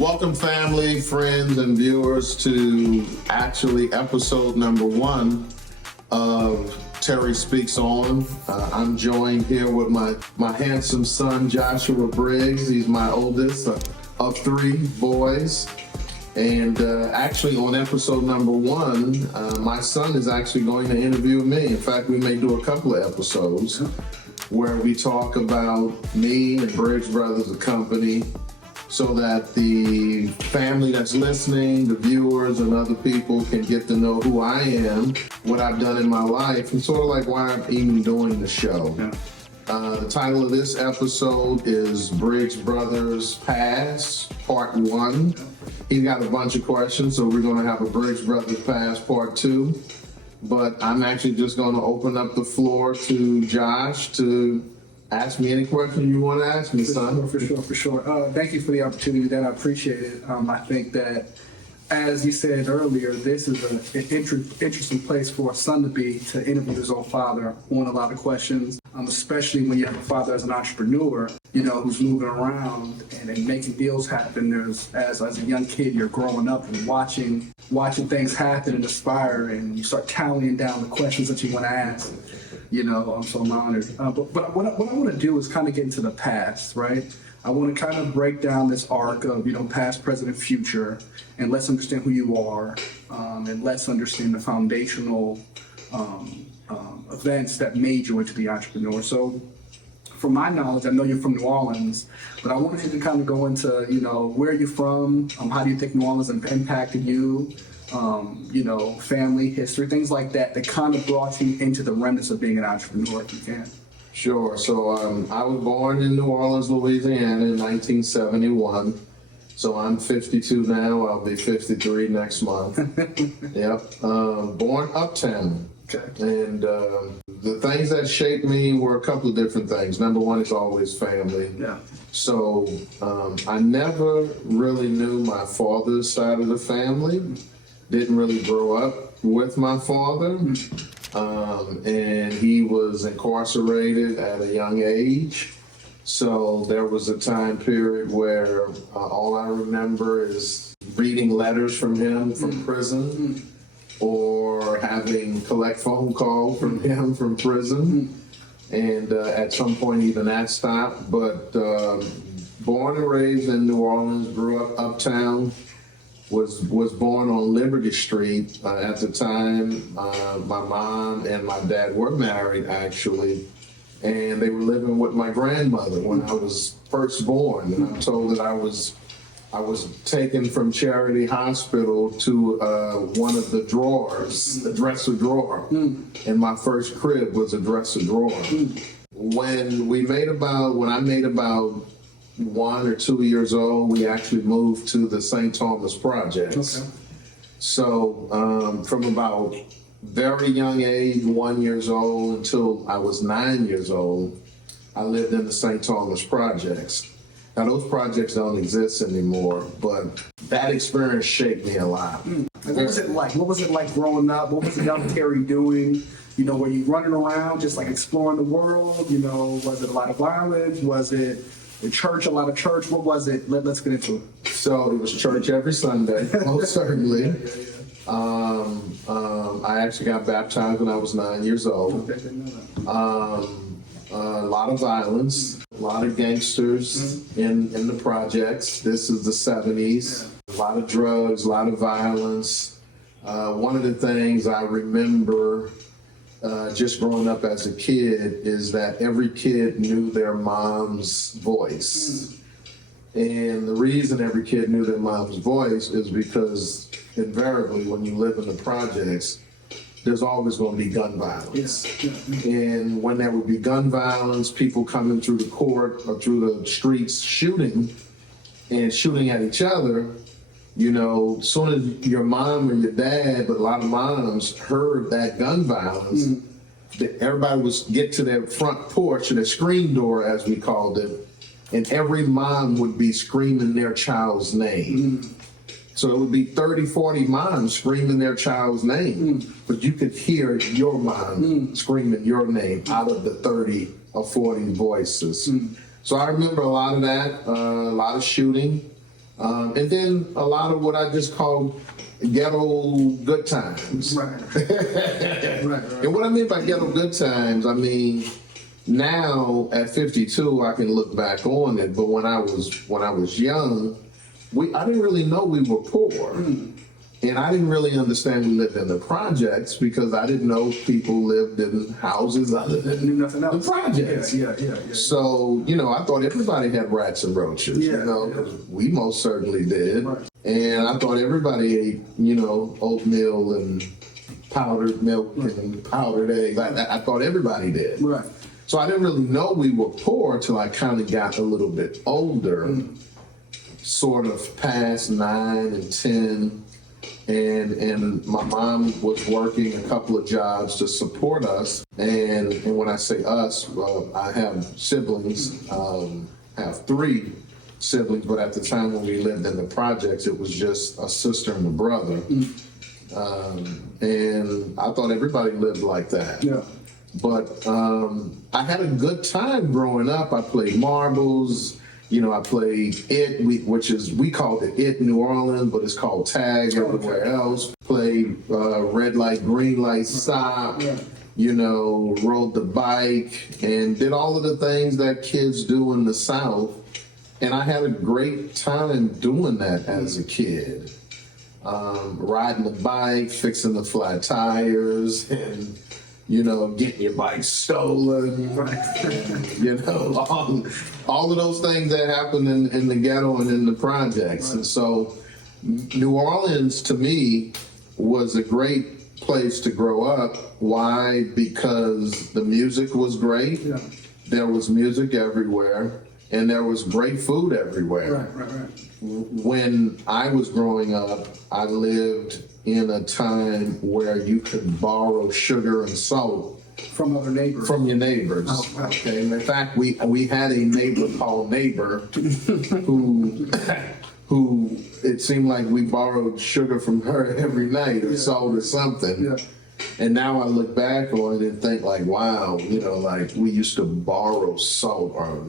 Welcome, family, friends, and viewers, to actually episode number 1 of Terry Speaks On. I'm joined here with my handsome son, Joshua Briggs. He's my oldest of 3 boys. And actually on episode number 1, my son is actually going to interview me. In fact, we may do a couple of episodes where we talk about me and Briggs Brothers, the company, so that the family that's listening, the viewers and other people can get to know who I am, what I've done in my life, and sort of like why I'm even doing the show. Yeah. The title of this episode is Briggs Brothers Past, Part 1. He's got a bunch of questions, so we're gonna have a Briggs Brothers Past, Part 2. But I'm actually just gonna open up the floor to Josh to ask me any question you want to ask me, son. For sure. Thank you for the opportunity, Dan. I appreciate it. I think that, as you said earlier, this is an interesting place for a son to be, to interview his own father on a lot of questions, especially when you have a father as an entrepreneur, who's moving around and making deals happen. There's, as a young kid, you're growing up and watching things happen and aspire, and you start tallying down the questions that you want to ask. So I'm honored. But what I want to do is kind of get into the past, right? I want to kind of break down this arc of, past, present, and future, and let's understand who you are, and let's understand the foundational events that made you into the entrepreneur. So, from my knowledge, I know you're from New Orleans, but I wanted you to kind of go into, where you're from, how do you think New Orleans impacted you, family, history, things like that kind of brought you into the remnants of being an entrepreneur, if you can. Sure. So I was born in New Orleans, Louisiana in 1971. So I'm 52 now. I'll be 53 next month. Yep. Born uptown. Okay. And the things that shaped me were a couple of different things. Number one is always family. Yeah. So I never really knew my father's side of the family. Didn't really grow up with my father. And he was incarcerated at a young age. So there was a time period where all I remember is reading letters from him from prison, or having collect phone calls from him from prison. And at some point even that stopped. But born and raised in New Orleans, grew up uptown. Was born on Liberty Street. At the time, my mom and my dad were married, actually, and they were living with my grandmother when I was first born. And I'm told that I was taken from Charity Hospital to one of the drawers, the dresser drawer, and my first crib was a dresser drawer. When I made about 1 or 2 years old, we actually moved to the St. Thomas projects. Okay. So from about very young age, 1 year old, until I was 9 years old, I lived in the St. Thomas projects. Now those projects don't exist anymore, but that experience shaped me a lot. What was it like? What was it like growing up? What was the young Terry doing? Were you running around just like exploring the world? Was it a lot of violence? Was it church, a lot of church? What was it? Let's get into it. So it was church every Sunday, most certainly. I actually got baptized when I was 9 years old. Okay, didn't know that. A lot of violence, a lot of gangsters in the projects. This is the 70s. A lot of drugs, a lot of violence. One of the things I remember just growing up as a kid is that every kid knew their mom's voice. And the reason every kid knew their mom's voice is because invariably when you live in the projects, there's always going to be gun violence. And when there would be gun violence, people coming through the court or through the streets shooting at each other, as soon as your mom or your dad, but a lot of moms heard that gun violence, everybody would get to their front porch or their screen door, as we called it, and every mom would be screaming their child's name. So it would be 30, 40 moms screaming their child's name, but you could hear your mom screaming your name out of the 30 or 40 voices. So I remember a lot of that, a lot of shooting. And then a lot of what I just call ghetto good times. Right. Right. And what I mean by ghetto good times, I mean, now at 52, I can look back on it. But when I was young, I didn't really know we were poor. And I didn't really understand we lived in the projects because I didn't know people lived in houses other than Knew nothing else. the projects. Yeah. So, I thought everybody had rats and roaches, because we most certainly did. Right. And I thought everybody ate, oatmeal and powdered milk and powdered eggs. I thought everybody did. Right. So I didn't really know we were poor till I kind of got a little bit older, sort of past 9 and 10. And my mom was working a couple of jobs to support us. And when I say us, I have siblings. I have 3 siblings, but at the time when we lived in the projects, it was just a sister and a brother. And I thought everybody lived like that. Yeah. But I had a good time growing up. I played marbles. I played it, we called it New Orleans, but it's called tag everywhere else. Played red light, green light, stop. Rode the bike and did all of the things that kids do in the South. And I had a great time doing that as a kid. Riding the bike, fixing the flat tires, and getting your bike stolen, and, all of those things that happen in the ghetto and in the projects. And so New Orleans, to me, was a great place to grow up. Why? Because the music was great. Yeah. There was music everywhere, and there was great food everywhere. Right. When I was growing up, I lived in a time where you could borrow sugar and salt from other neighbors. From your neighbors. Oh, wow. Okay. And in fact, we had a neighbor called Neighbor who it seemed like we borrowed sugar from her every night or salt or something. Yeah. And now I look back on it and think like, wow, like we used to borrow salt or,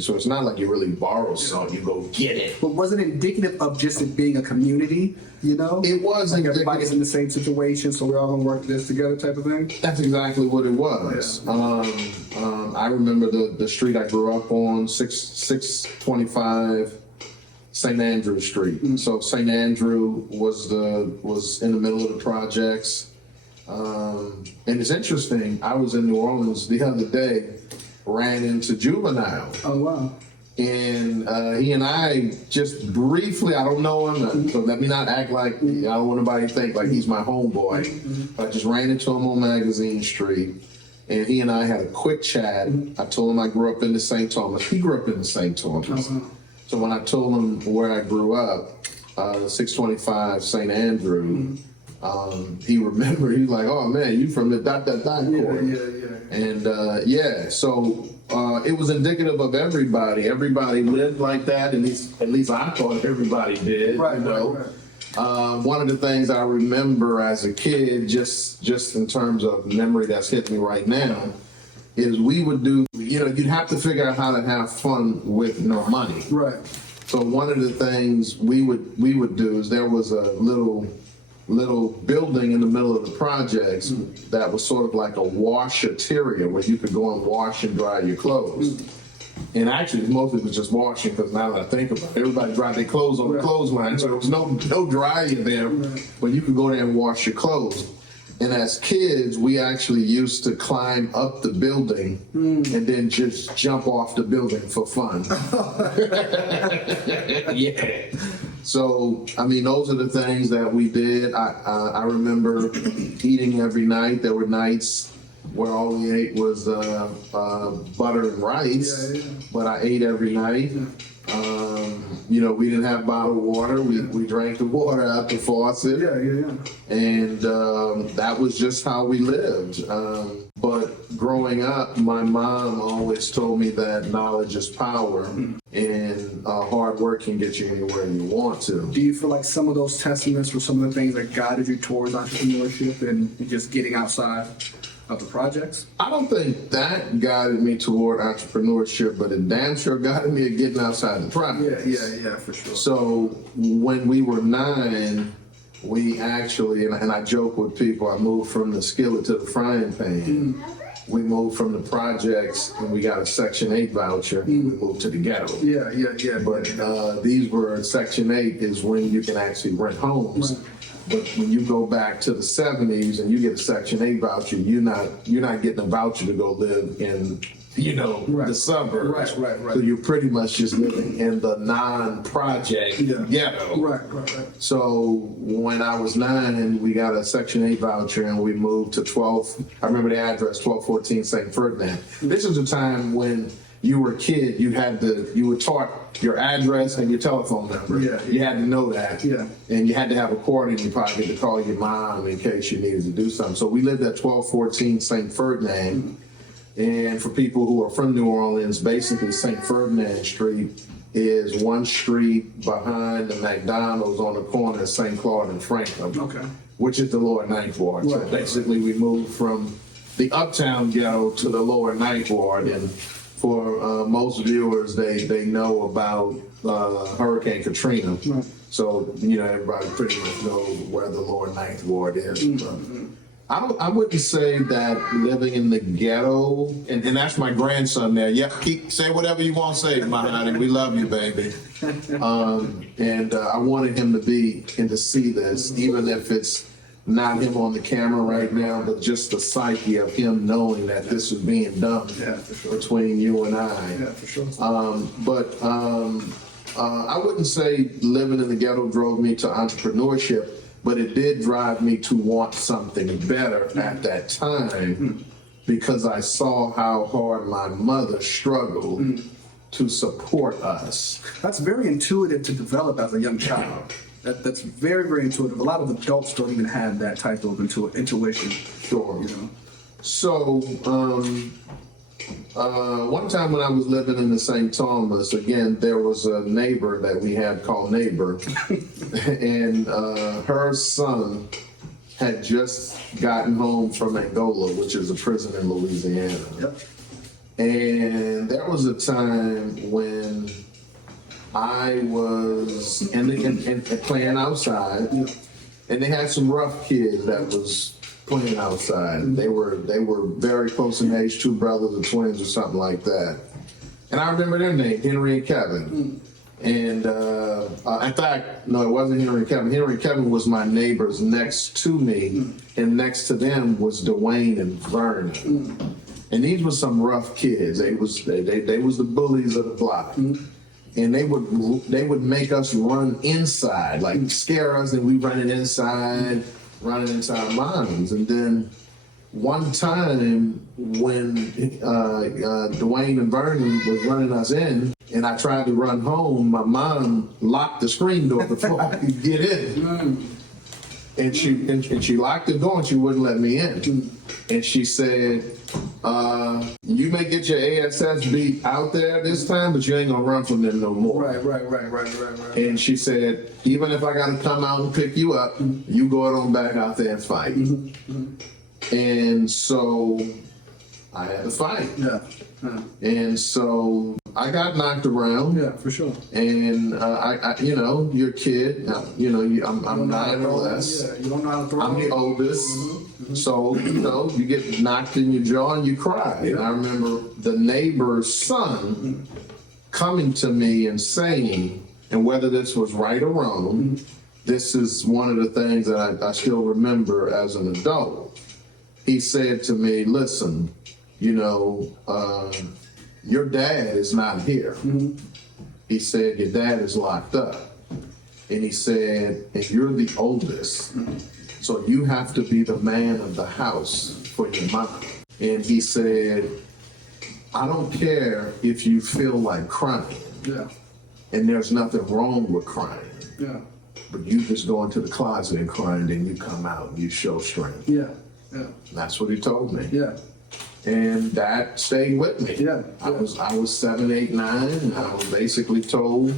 so it's not like you really borrow salt, you go get it. But wasn't it indicative of just it being a community, It was like everybody's in the same situation, so we're all gonna work this together type of thing? That's exactly what it was. Yeah. I remember the street I grew up on, 625 St. Andrew Street. Mm-hmm. So St. Andrew was in the middle of the projects. And it's interesting, I was in New Orleans the other day, ran into Juvenile. Oh, wow. And he and I just briefly, I don't know him, so let me not act like, I don't want anybody to think like he's my homeboy. Mm-hmm. I just ran into him on Magazine Street, and he and I had a quick chat. Mm-hmm. I told him I grew up in the St. Thomas. He grew up in the St. Thomas. Uh-huh. So when I told him where I grew up, 625 St. Andrew, mm-hmm. He remembered. He was like, "Oh man, you from the ... corner." Yeah. And so it was indicative of everybody. Everybody lived like that, at least I thought everybody did. Right. One of the things I remember as a kid, just in terms of memory that's hitting me right now, is we would do. You'd have to figure out how to have fun with no money. Right. So one of the things we would do is there was a little building in the middle of the projects that was sort of like a washateria where you could go and wash and dry your clothes. And actually, mostly it was just washing, because now that I think about it, everybody dried their clothes on the clothesline, so there was no dryer there, but you could go there and wash your clothes. And as kids, we actually used to climb up the building and then just jump off the building for fun. Yeah. So, those are the things that we did. I remember eating every night. There were nights where all we ate was butter and rice, but I ate every night. We didn't have bottled water. We drank the water out the faucet. And that was just how we lived. But growing up, my mom always told me that knowledge is power, and hard work can get you anywhere you want to. Do you feel like some of those testaments were some of the things that guided you towards entrepreneurship and just getting outside? of the projects? I don't think that guided me toward entrepreneurship, but it damn sure guided me at getting outside the project. Yeah, for sure. So when we were 9, we actually, and I joke with people, I moved from the skillet to the frying pan. We moved from the projects and we got a Section 8 voucher. We moved to the ghetto. Yeah. But these were, Section 8 is when you can actually rent homes. Right. But when you go back to the 70s and you get a Section 8 voucher, you're not getting a voucher to go live in, the suburbs. Right. So you're pretty much just living in the non-project ghetto. Right. So when I was 9, we got a Section 8 voucher and we moved to 12. I remember the address, 1214 St. Ferdinand. This was a time when you were a kid, you were taught your address and your telephone number. Yeah. You had to know that. Yeah. And you had to have a cord in your pocket to call your mom in case you needed to do something. So we lived at 1214 St. Ferdinand. And for people who are from New Orleans, basically St. Ferdinand Street is one street behind the McDonald's on the corner of St. Claude and Franklin, which is the lower Ninth Ward. So basically we moved from the uptown ghetto to the lower Ninth Ward. And for most viewers, they know about Hurricane Katrina. So, everybody pretty much knows where the lower Ninth Ward is. I wouldn't say that living in the ghetto, and that's my grandson there. Yep, say whatever you want to say, my honey. We love you, baby. And I wanted him to be and to see this, even if it's not him on the camera right now, but just the psyche of him knowing that this is being done between you and I. Yeah, for sure. I wouldn't say living in the ghetto drove me to entrepreneurship, but it did drive me to want something better at that time because I saw how hard my mother struggled to support us. That's very intuitive to develop as a young child. That's very, very intuitive. A lot of adults don't even have that type of intuition. Sure. So, one time when I was living in the St. Thomas, again, there was a neighbor that we had called Neighbor, and her son had just gotten home from Angola, which is a prison in Louisiana. Yep. And there was a time when I was playing outside, and they had some rough kids that was playing outside. They were very close in age, 2 brothers or twins or something like that. And I remember their name, Henry and Kevin. And in fact, no, it wasn't Henry and Kevin. Henry and Kevin was my neighbors next to me, and next to them was Dwayne and Vernon. And these were some rough kids. They was the bullies of the block. And they would make us run inside, like scare us, and we running inside moms. And then one time when Dwayne and Vernon was running us in, and I tried to run home, my mom locked the screen door before I could get in. And she locked the door and she wouldn't let me in. And she said, you may get your ASS beat out there this time, but you ain't gonna run from them no more. Right. And she said, even if I gotta come out and pick you up, you go on back out there and fight. And so I had to fight. Yeah. And so I got knocked around. Yeah, for sure. And you're a kid. I'm 9 or less. Yeah, you don't know how to throw. I'm the oldest. So, you get knocked in your jaw and you cry. And I remember the neighbor's son coming to me and saying, and whether this was right or wrong, this is one of the things that I still remember as an adult. He said to me, listen, your dad is not here. He said, your dad is locked up. And he said, and you're the oldest. So you have to be the man of the house for your mom. And he said, I don't care if you feel like crying. Yeah. And there's nothing wrong with crying. Yeah. But you just go into the closet and cry, and then you come out and you show strength. Yeah. That's what he told me. Yeah. And that stayed with me. Yeah. I was 7, 8, 9, and I was basically told,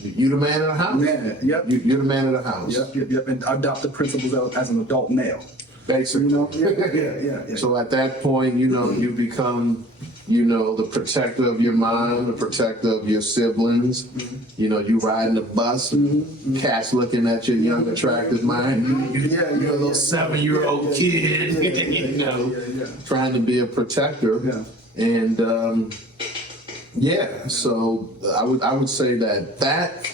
you're the man of the house. Man, yep. You're the man of the house. Yep. And adopt the principles as an adult male. basically. You know? Yeah. So at that point, you become, the protector of your mom, the protector of your siblings. You riding the bus, cats looking at your young, attractive mind. You're a little 7-year-old kid, trying to be a protector. Yeah. And so I would say that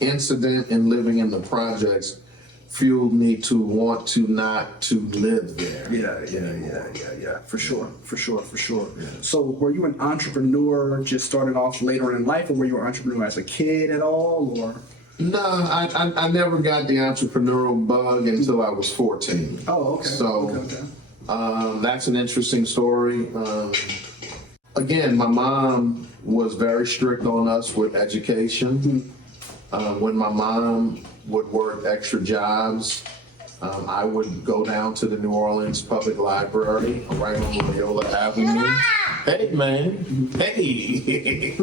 incident in living in the projects fueled me to want to not to live there. Yeah. For sure. Yeah. So were you an entrepreneur just starting off later in life, or were you an entrepreneur as a kid at all, or? No, I never got the entrepreneurial bug until I was 14. Oh, okay. So Okay. that's an interesting story. Again, my mom was very strict on us with education. When my mom would work extra jobs, I would go down to the New Orleans Public Library right on Loyola Avenue. Hey, man. Hey.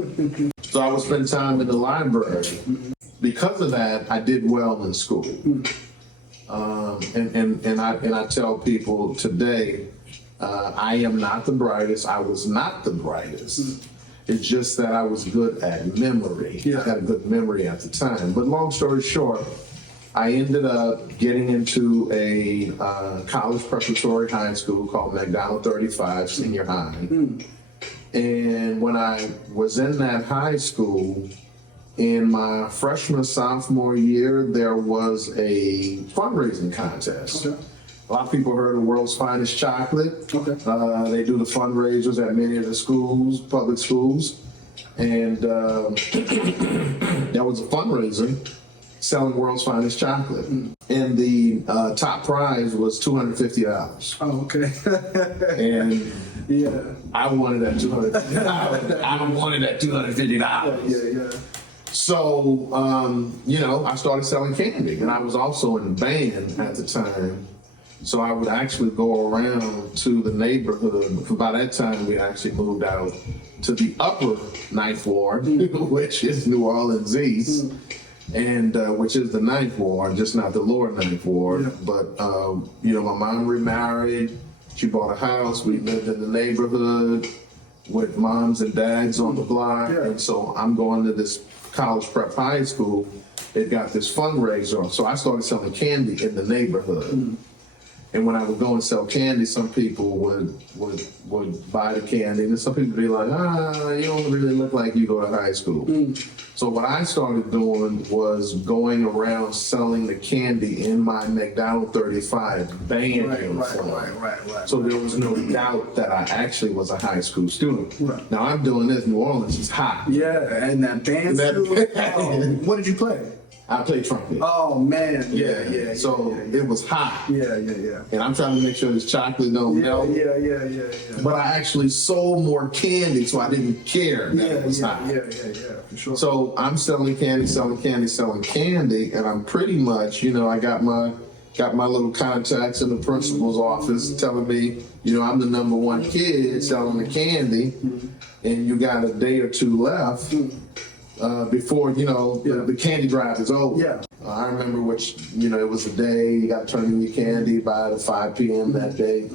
So I would spend time in the library. Because of that, I did well in school. And I tell people today, I am not the brightest. I was not the brightest. It's just that I was good at memory. Yeah. I had a good memory at the time. But long story short, I ended up getting into a college preparatory high school called McDonald 35 Senior High. And when I was in that high school, in my freshman, sophomore year, there was a fundraising contest. Okay. A lot of people heard of World's Finest Chocolate. Okay. They do the fundraisers at many of the schools, public schools. And there was a fundraiser selling World's Finest Chocolate. And the top prize was $250. Oh, okay. And Yeah. I wanted that $250. I wanted that $250. Yeah. So, I started selling candy, and I was also in a band at the time. So I would actually go around to the neighborhood. By that time, we actually moved out to the upper Ninth Ward, which is New Orleans East, and which is the Ninth Ward, just not the lower Ninth Ward. Yeah. But, my mom remarried. She bought a house. We lived in the neighborhood with moms and dads on the block. Yeah. And so I'm going to this college prep high school. It got this fundraiser. So I started selling candy in the neighborhood. And when I would go and sell candy, some people would buy the candy, and some people would be like, you don't really look like you go to high school. So what I started doing was going around selling the candy in my McDonald 35 band uniform. Right. So there was no doubt that I actually was a high school student. Right. Now I'm doing this, New Orleans is hot. Yeah, and that band suit. What did you play? I play trumpet. Oh man. Yeah. So it was hot. Yeah. And I'm trying to make sure this chocolate don't melt. Yeah. But I actually sold more candy, so I didn't care that it was hot. Yeah, for sure. So I'm selling candy, and I'm pretty much, I got my little contacts in the principal's office telling me, I'm the number one kid selling the candy, and you got a day or two left. Before the candy drive is over. Yeah. I remember it was a day you got to turn in your candy by the 5 p.m. that day.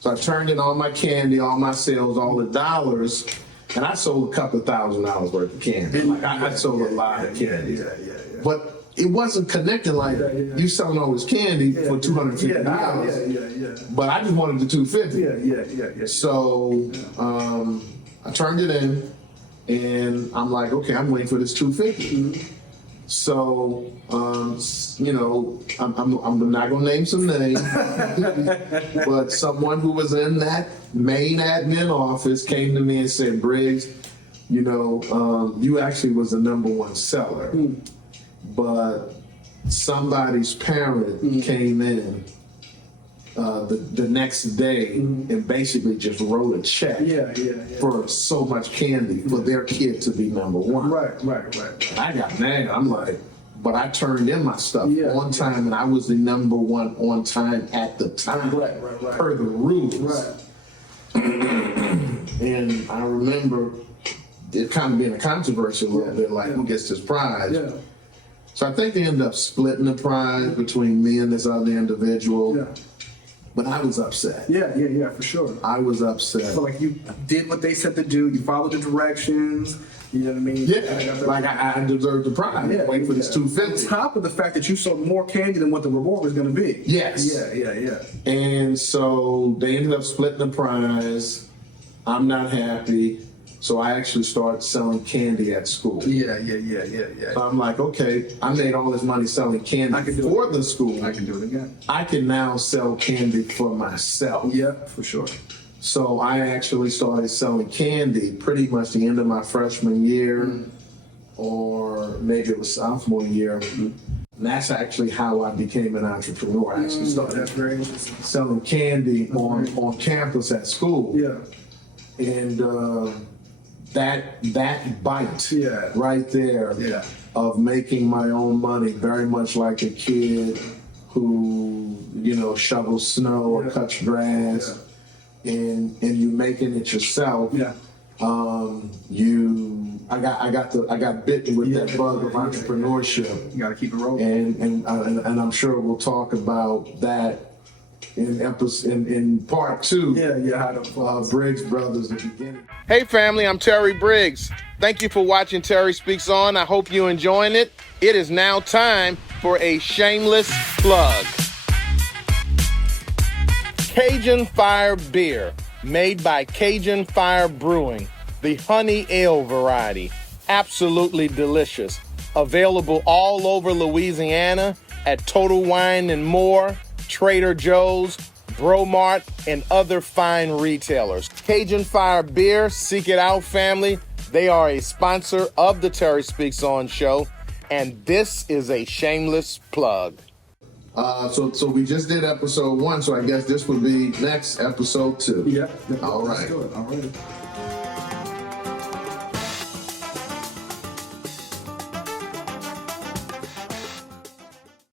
So I turned in all my candy, all my sales, all the dollars, and I sold a couple $1,000s worth of candy. Like I sold a lot of candy. Yeah. But it wasn't connected like you selling all this candy for $250. Yeah. But I just wanted the $250. Yeah. So I turned it in. And I'm like, okay, I'm waiting for this $250. So, I'm not gonna name some names, but someone who was in that main admin office came to me and said, Briggs, you actually was the number one seller, but somebody's parent came in the next day and basically just wrote a check for so much candy for their kid to be number one. Right. And I got mad. I'm like, but I turned in my stuff on time, and I was the number one on time at the time. Right. Per the rules. Right. And I remember it kind of being a controversy a little bit, like who gets this prize. Yeah. So I think they ended up splitting the prize between me and this other individual. Yeah. but I was upset. Yeah, for sure. I was upset. So like you did what they said to do. You followed the directions. You know what I mean? Yeah, like I deserve the prize. Yeah, Wait for this On $250. top of the fact that you sold more candy than what the reward was going to be. Yes. Yeah. And so they ended up splitting the prize. I'm not happy. So I actually started selling candy at school. Yeah. So I'm like, okay, I made all this money selling candy for the school. I can do it again. I can now sell candy for myself. Yeah, for sure. So I actually started selling candy pretty much the end of my freshman year, or maybe it was sophomore year. And that's actually how I became an entrepreneur. I actually started That's very interesting. selling candy on campus at school. Yeah. And that bite Yeah. right there Yeah. of making my own money, very much like a kid who, shovels snow or cuts grass, and you making it yourself. Yeah. I got bitten with that bug of entrepreneurship. You got to keep it rolling. And I'm sure we'll talk about that in part 2 How to Briggs Brothers at the beginning. Hey family, I'm Terry Briggs. Thank you for watching Terry Speaks On. I hope you're enjoying it. It is now time for a shameless plug. Cajunfirebeer, made by Cajunfirebrewing, the honey ale variety. Absolutely delicious. Available all over Louisiana at Total Wine and More, Trader Joe's, Bromart, and other fine retailers. Cajunfirebeer, seek it out, family. They are a sponsor of the Terry Speaks On show, and this is a shameless plug. So we just did episode 1, so I guess this would be next episode 2. Yeah. All right. Let's do it. All right.